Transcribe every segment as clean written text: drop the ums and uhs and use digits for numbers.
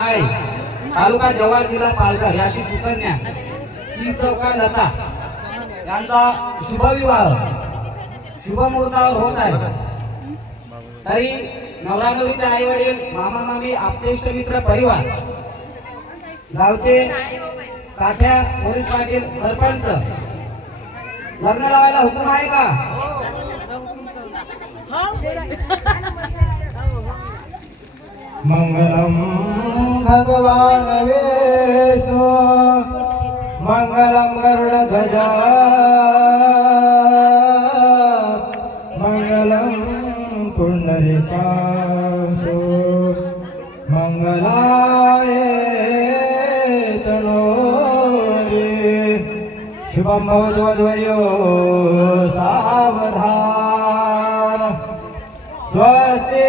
आहे तालुका जव्हार जिल्हा पालघर याची सुकन्या चौका लता यांचा शुभविवाह शुभमुहूर्तावर होत आहे। तरी नवरा नवरीचे आई वडील मामा मामी आप्तेष्ट मित्र परिवार गावचे काठ्या पोलीस पाटील सरपंच लग्न लावायला हुकूम आहे का? मंगलम भगवान विष्णु मंगलम गरुड़ध्वज मंगलम पुंडरीकाक्षो मंगलाय तनोरे शुभम भवद्वयो सावधान स्वस्ति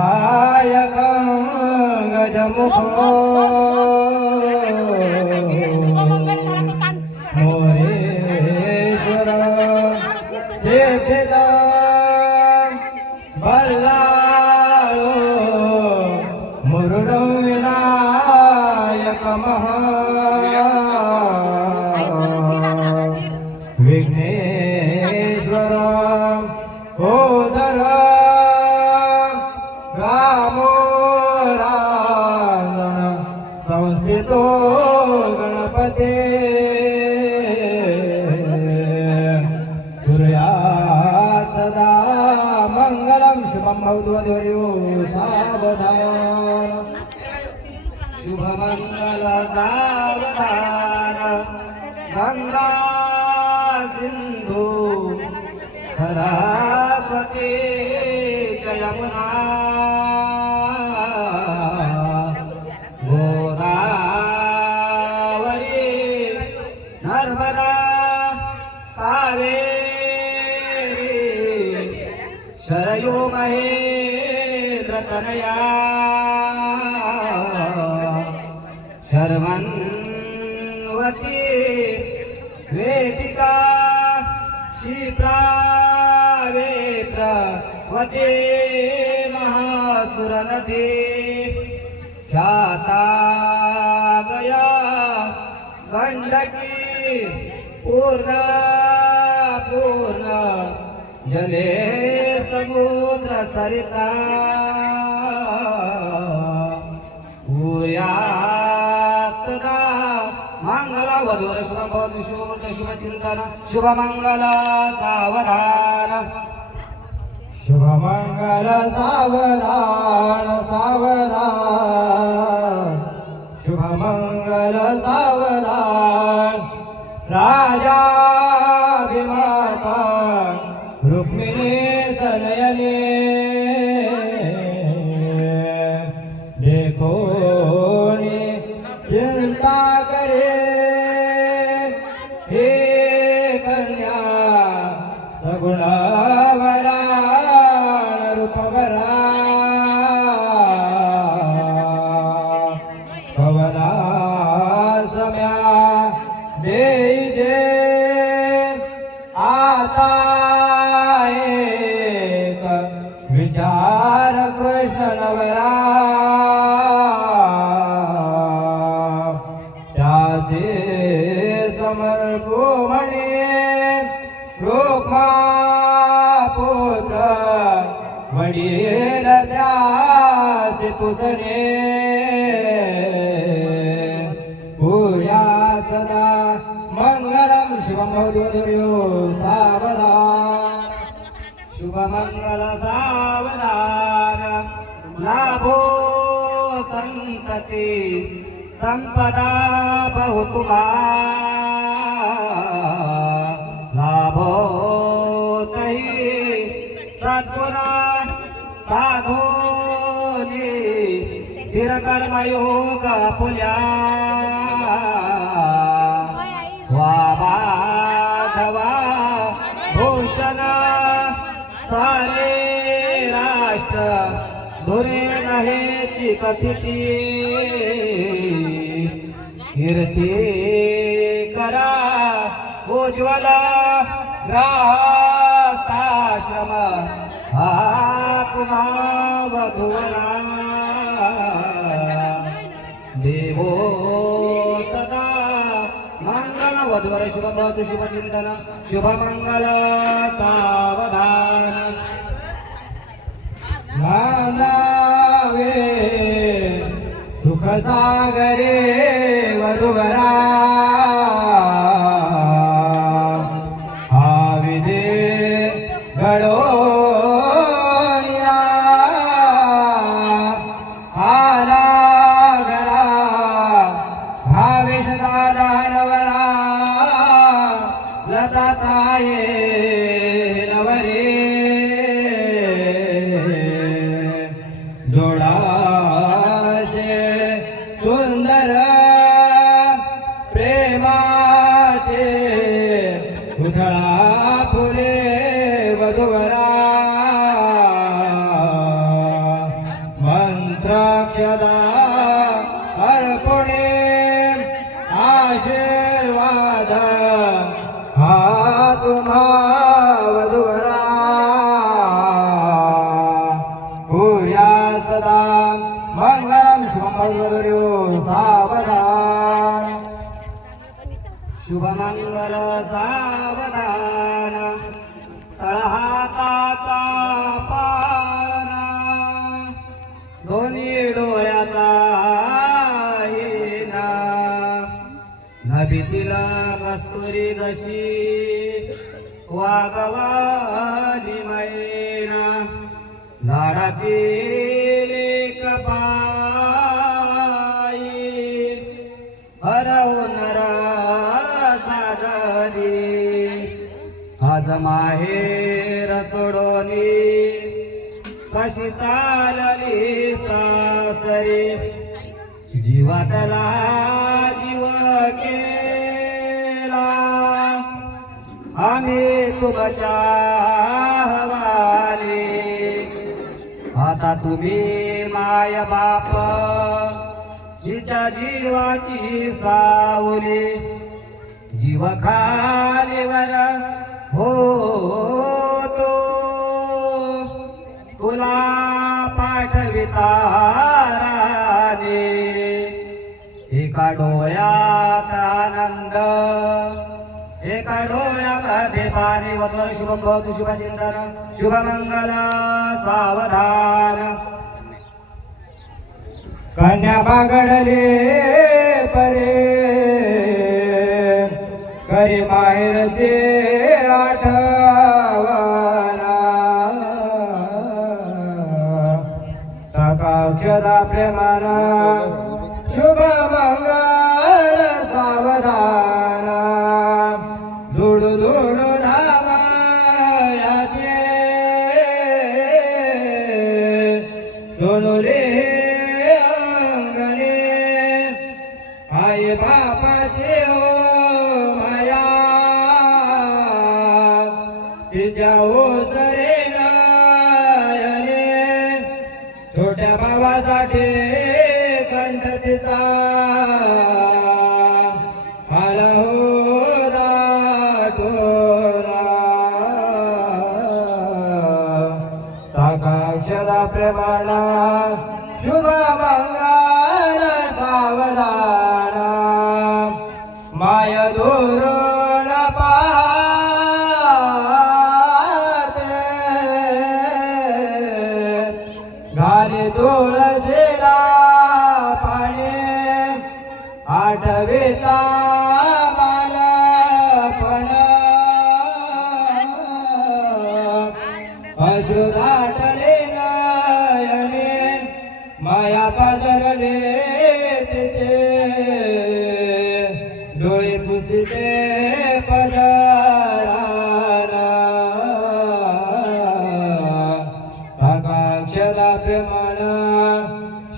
गणनायकं गजमुखो मोरेश्वर सिद्धिदा बल्लाळो मुरुडं विनायकमः विघ्नेश्वर ओदरा रामोरांगण संस्थितो गणपते कुर्यात् सदा मंगलम शुभम भवद्वयो सावधान शुभमंगल सावधान गंगा सिंधु सरस्वती जयमुना गोदावरी नर्मदा कावेरी शरयू महेंद्र तनया शर्मन्वती वेदिका क्षिप्रा वेप्रवती महासुर नदी ख्याता गया गंडकी पूर्ण पूर्ण जले समुद्र सरिता भूयात् सदा मंगला वधूवर शुभभवतु शुभचिंतन शुभमंगल सावधान शुभमंगल सावधान सावधान शुभमंगल सावधान राजाभिमाता रुक्मिणी सनयने देखो चिंता करे हे कन्या सगुणवरा रूपवरा पवना सम्या दे आता एक विचार कृष्ण नवरा समर्पो म्हणे रोखा पुत्र वडील त्यासे पुसणे पूया सदा मंगलम शिवम भवद्वयो सावधान शुभमंगल सावधान लाभो संतति संपदा बहुतुमा लाभो तही सद्गुणा साधोनी स्थिर कर्मयोग पुल्या वाबाधवा भूषण सारे राष्ट्र धुरे नहेची कथिती कीर्ती करा उज्ज्वल ग्रहाश्रम वधूवरा देवो सदा मंगल वधूवर शुभ भवतु शुभ चिंतन शुभ मंगल सावधान नांदावे सुख सागरे वधूवरा हा विधे घडोनिया आला घडा भावेश दादा नवरा लता ताये नवरे जोडाशे सुंदर प्रेमाचे उधळा फुले वधूवरा मंत्राक्षदा अर्पणे आशीर्वाद हा तुम्हा वधूवरा भूया सदा मंगलम शुभम सावधान शुभ मंगल सावधान तळहाताचा पाळणा दोन्ही डोळ्याचा येणा नभीतील कस्तुरी जशी वागवानी मैना लाडाची लेकबाई हरवून साजरी आज माहेर सोडोनी कशी चालली सासरी जीवातला जीव केला आम्ही तुमच्या हवाली आता तुम्ही माय बाप हिच्या जीवाची सावली जीव खालीवर हो तो तुला पाठविता राणे एका डोळ्यात आनंद एका डोळ्यामध्ये पाणी वधूवर शुभम भवतु शुभ चिंतन शुभ मंगल सावधान कन्या बागडले परे करी माहेरचे आठवना टाकाक्षदा प्रेमाना शुभ मंगल सावधान धुडू धुडू धावायाचे सोनुले अंगणे आई बापाचे हो माया तिच्या ओसरे नयने छोट्या भावासाठी कंठ तिचा आला हो दाटोला ताकाक्षदा प्रेमाला शुभ मंगल सावधान माय धोरण पाहते घाली तुळशीला पाणी आठविता बालपण अश्रू दाटले नयने माया पाजरले तिचे डोळे पुसिते पदराना आकाक्षदा प्रेमाण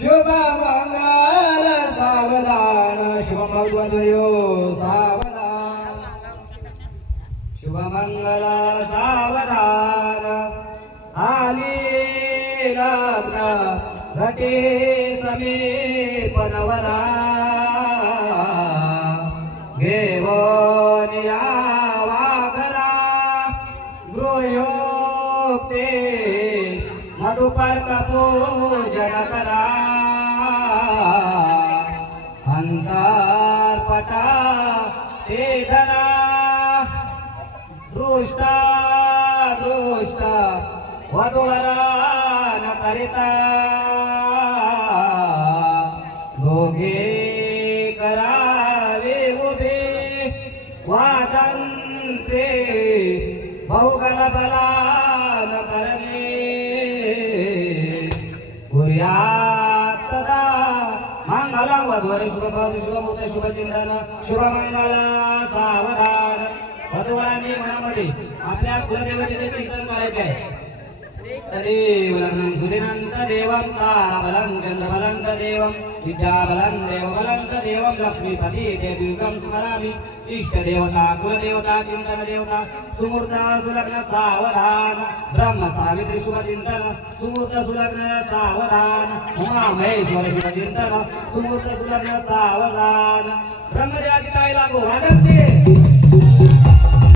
शुभ मंगल सावधान शुभ भगवदयो सावधान शुभ मंगल सावधान आली लग्न घटे समीप नवरा घेऊन यावा घरा गृहयोक्ते मधुपर्क पूजन करा अंतरपटा ते धरा दृष्टा दृष्ट वधूवरा न करिता दोघे करावे उभे वादंते बहुगल बलान करणे कुर्यात् सदा मंगलं वधूवर शुभपद शुभमुहूर्त शुभचिंतन शुभमंगल सावधान वधूवरांनी मनामध्ये आपल्या कुलदेवतेचे चिंतन करायचे आहे तदेव लग्नं सुदिनंत देवं ताराबलं चंद्रबलं देवं विद्याबलं देवबलं देवं लक्ष्मीपति देवीकं स्मरामि इष्टदेवता कुलदेवता चिंतन देवता सुमूर्त सुलग्न सावधान ब्रह्म सावित्री शुभचिंतन सुमूर्त सुलग्न सावधान उमा महेश्वर शुभचिंतन सुमूर्त सुलग्न सावधान ब्रह्मदेवाची ताई लागो वाजते